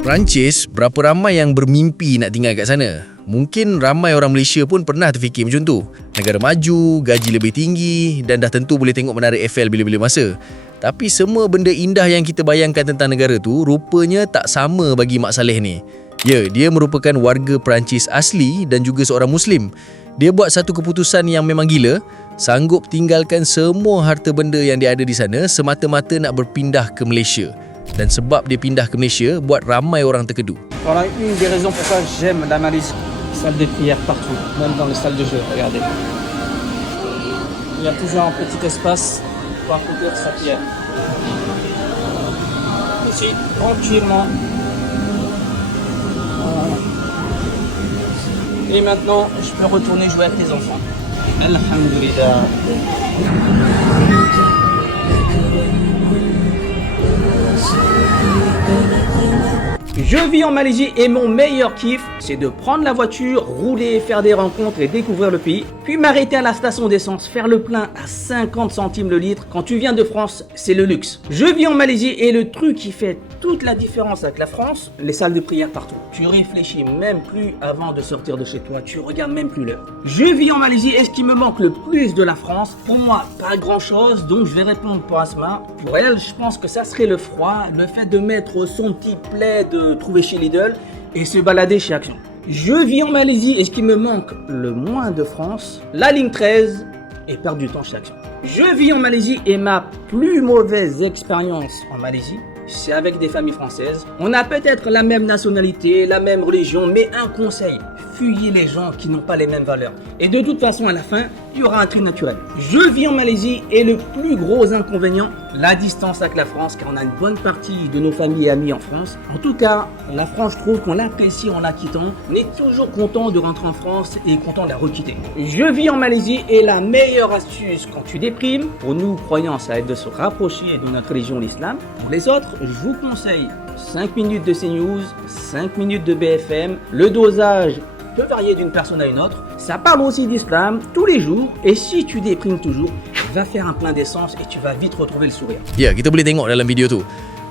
Perancis, berapa ramai yang bermimpi nak tinggal kat sana? Mungkin ramai orang Malaysia pun pernah terfikir macam tu. Negara maju, gaji lebih tinggi dan dah tentu boleh tengok menara Eiffel bila-bila masa. Tapi semua benda indah yang kita bayangkan tentang negara tu rupanya tak sama bagi Mak Saleh ni. Ya, dia merupakan warga Perancis asli dan juga seorang Muslim. Dia buat satu keputusan yang memang gila, sanggup tinggalkan semua harta benda yang dia ada di sana semata-mata nak berpindah ke Malaysia. Dan sebab dia pindah ke Malaysia, buat ramai orang terkedu. Voilà une des raisons pourquoi j'aime la Malaisie. Salle de prière partout, même dans les salles de jeu, regardez. Il y a toujours un petit espace pour accomplir sa prière. Ici, tranquillement. Voilà. Et maintenant, je peux retourner jouer avec les enfants. Alhamdulillah. Je vis en Malaisie et mon meilleur kiff, c'est de prendre la voiture, rouler, faire des rencontres et découvrir le pays, puis m'arrêter à la station d'essence, faire le plein à 50 centimes le litre. Quand tu viens de France, c'est le luxe. Je vis en Malaisie et le truc qui fait toute la différence avec la France, les salles de prière partout. Tu réfléchis même plus avant de sortir de chez toi, tu regardes même plus l'heure. Je vis en Malaisie et ce qui me manque le plus de la France, pour moi, pas grand chose, donc je vais répondre pour Asma. Pour elle, je pense que ça serait le froid, le fait de mettre son petit plaid, trouver chez Lidl et se balader chez Action. Je vis en Malaisie et ce qui me manque le moins de France, la ligne 13 et perdre du temps chez Action. Je vis en Malaisie et ma plus mauvaise expérience en Malaisie, c'est avec des familles françaises. On a peut-être la même nationalité, la même religion, mais un conseil, fuyez les gens qui n'ont pas les mêmes valeurs. Et de toute façon, à la fin, il y aura un truc naturel. Je vis en Malaisie et le plus gros inconvénient, la distance avec la France, car on a une bonne partie de nos familles et amis en France. En tout cas, la France, je trouve qu'on l'apprécie en la quittant. On est toujours content de rentrer en France et content de la requitter. Je vis en Malaisie et la meilleure astuce quand tu déprimes, pour nous croyants, ça aide de se rapprocher de notre religion, l'islam. Pour les autres, je vous conseille 5 minutes de CNews, 5 minutes de BFM. Le dosage peut varier d'une personne à une autre. Ça parle aussi d'islam tous les jours. Et si tu déprimes toujours, va faire un plein d'essence et tu vas vite retrouver le sourire. Ya, kita boleh tengok dalam video tu.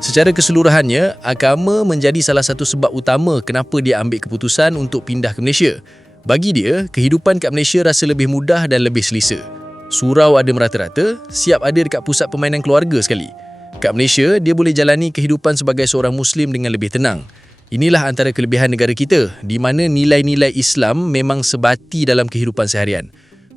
Secara keseluruhannya, agama menjadi salah satu sebab utama kenapa dia ambil keputusan untuk pindah ke Malaysia. Bagi dia, kehidupan kat Malaysia rasa lebih mudah dan lebih selesa. Surau ada merata-rata, siap ada dekat pusat permainan keluarga sekali. Kat Malaysia, dia boleh jalani kehidupan sebagai seorang Muslim dengan lebih tenang. Inilah antara kelebihan negara kita, di mana nilai-nilai Islam memang sebati dalam kehidupan seharian.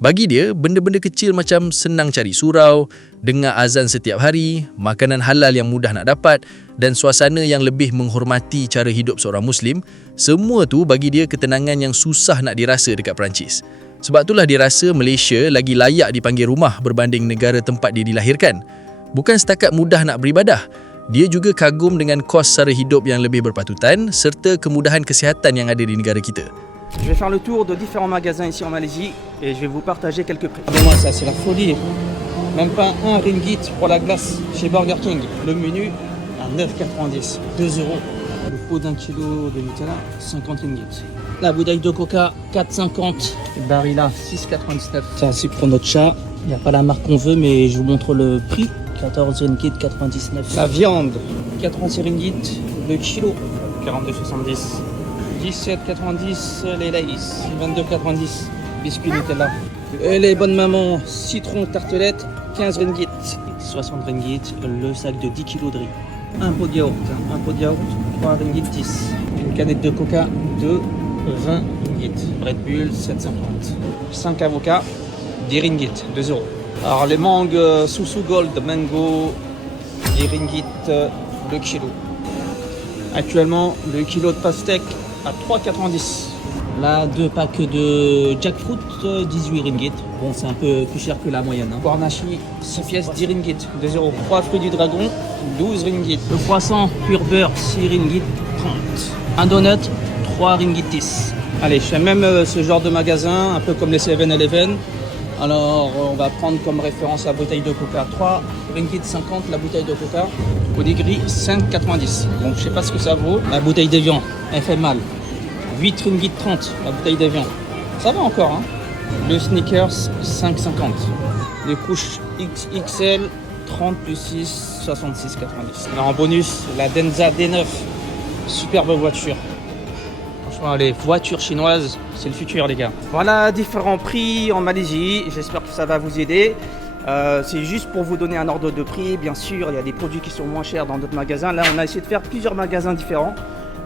Bagi dia, benda-benda kecil macam senang cari surau, dengar azan setiap hari, makanan halal yang mudah nak dapat dan suasana yang lebih menghormati cara hidup seorang Muslim, semua tu bagi dia ketenangan yang susah nak dirasa dekat Perancis. Sebab itulah dia rasa Malaysia lagi layak dipanggil rumah berbanding negara tempat dia dilahirkan. Bukan setakat mudah nak beribadah, dia juga kagum dengan kos sara hidup yang lebih berpatutan serta kemudahan kesihatan yang ada di negara kita. Je vais faire le tour de différents magasins ici en Malaisie et je vais vous partager quelques prix. Regardez-moi ça, c'est la folie. Même pas un ringgit pour la glace chez Burger King. Le menu à 9,90, 2 euros. Le pot d'un kilo de Nutella, 50 ringgit. La bouteille de Coca, 4,50. Le Barilla, 6,99. Ça, c'est pour notre chat. Il n'y a pas la marque qu'on veut, mais je vous montre le prix. 14 ringgit 99. La viande, 86 ringgit le kilo. 42,70. 17,90 les Lays. 22,90 biscuits Nutella. Et les bonnes mamans, citron tartelette, 15 ringgit. 60 ringgit le sac de 10 kg de riz. Un pot de yaourt, 3 ringgit 10. Une canette de coca, 20 ringgit. Red Bull, 7,50. 5 avocats, 10 ringgit, 2 euros. Alors les mangues Susu Gold Mango, 10 ringgit le kilo. Actuellement, le kilo de pastèque à 3,90. Là, 2 packs de jackfruit, 18 ringgit. Bon, c'est un peu plus cher que la moyenne. Guarnachi, 6 pièces, 10 ringgit, 2 euros. 3 fruits du dragon, 12 ringgit. Le croissant pur beurre, 6 ringgit, 30. Un donut, 3 ringgit 10. Allez, je fais même ce genre de magasin, un peu comme les 7-Eleven. Alors, on va prendre comme référence la bouteille de Coca. 3 ringgit 50 la bouteille de Coca. Colibri 5,90. Bon, je sais pas ce que ça vaut. La bouteille d'Evian, elle fait mal. 8 ringgit 30 la bouteille d'Evian. Ça va encore, hein. Le Snickers 5,50. Les couches XXL 30 plus 6, 66,90. Alors en bonus, la Denza D9 Superbe voiture. Franchement, les voitures chinoises, c'est le futur, les gars. Voilà, différents prix en Malaisie. J'espère que ça va vous aider. C'est juste pour vous donner un ordre de prix. Bien sûr, il y a des produits qui sont moins chers dans d'autres magasins. Là, on a essayé de faire plusieurs magasins différents.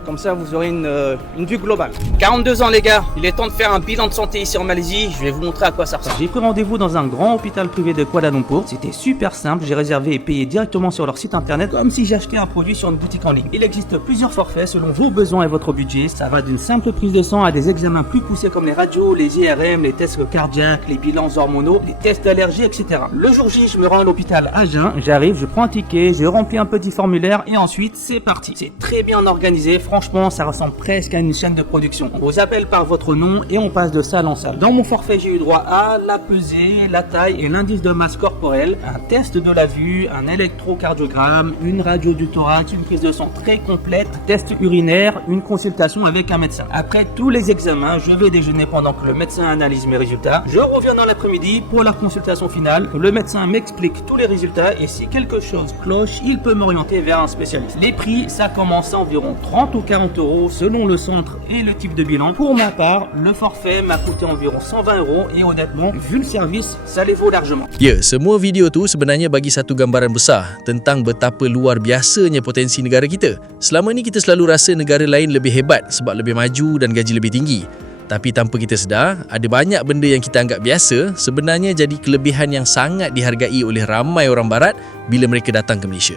Comme ça, vous aurez une vue globale. 42 ans, les gars. Il est temps de faire un bilan de santé ici en Malaisie. Je vais vous montrer à quoi ça ressemble. J'ai pris rendez-vous dans un grand hôpital privé de Kuala Lumpur. C'était super simple. J'ai réservé et payé directement sur leur site internet, comme si j'achetais un produit sur une boutique en ligne. Il existe plusieurs forfaits selon vos besoins et votre budget. Ça va d'une simple prise de sang à des examens plus poussés comme les radios, les IRM, les tests cardiaques, les bilans hormonaux, les tests d'allergie, etc. Le jour J, je me rends à l'hôpital à jeun. J'arrive, je prends un ticket, je remplis un petit formulaire et ensuite, c'est parti. C'est très bien organisé. Franchement, ça ressemble presque à une chaîne de production. On vous appelle par votre nom et on passe de salle en salle. Dans mon forfait, j'ai eu droit à la pesée, la taille et l'indice de masse corporelle, un test de la vue, un électrocardiogramme, une radio du thorax, une prise de sang très complète, un test urinaire, une consultation avec un médecin. Après tous les examens, je vais déjeuner pendant que le médecin analyse mes résultats. Je reviens dans l'après-midi pour la consultation finale. Le médecin m'explique tous les résultats et si quelque chose cloche, il peut m'orienter vers un spécialiste. Les prix, ça commence à environ 30 ou 40 € selon le centre et le type de bilan. Pour ma part, le forfait m'a coûté environ 120 € et honnêtement, vu le service, ça les vaut largement. Ya, semua video tu sebenarnya bagi satu gambaran besar tentang betapa luar biasanya potensi negara kita. Selama ni kita selalu rasa negara lain lebih hebat sebab lebih maju dan gaji lebih tinggi. Tapi tanpa kita sedar, ada banyak benda yang kita anggap biasa sebenarnya jadi kelebihan yang sangat dihargai oleh ramai orang barat bila mereka datang ke Malaysia.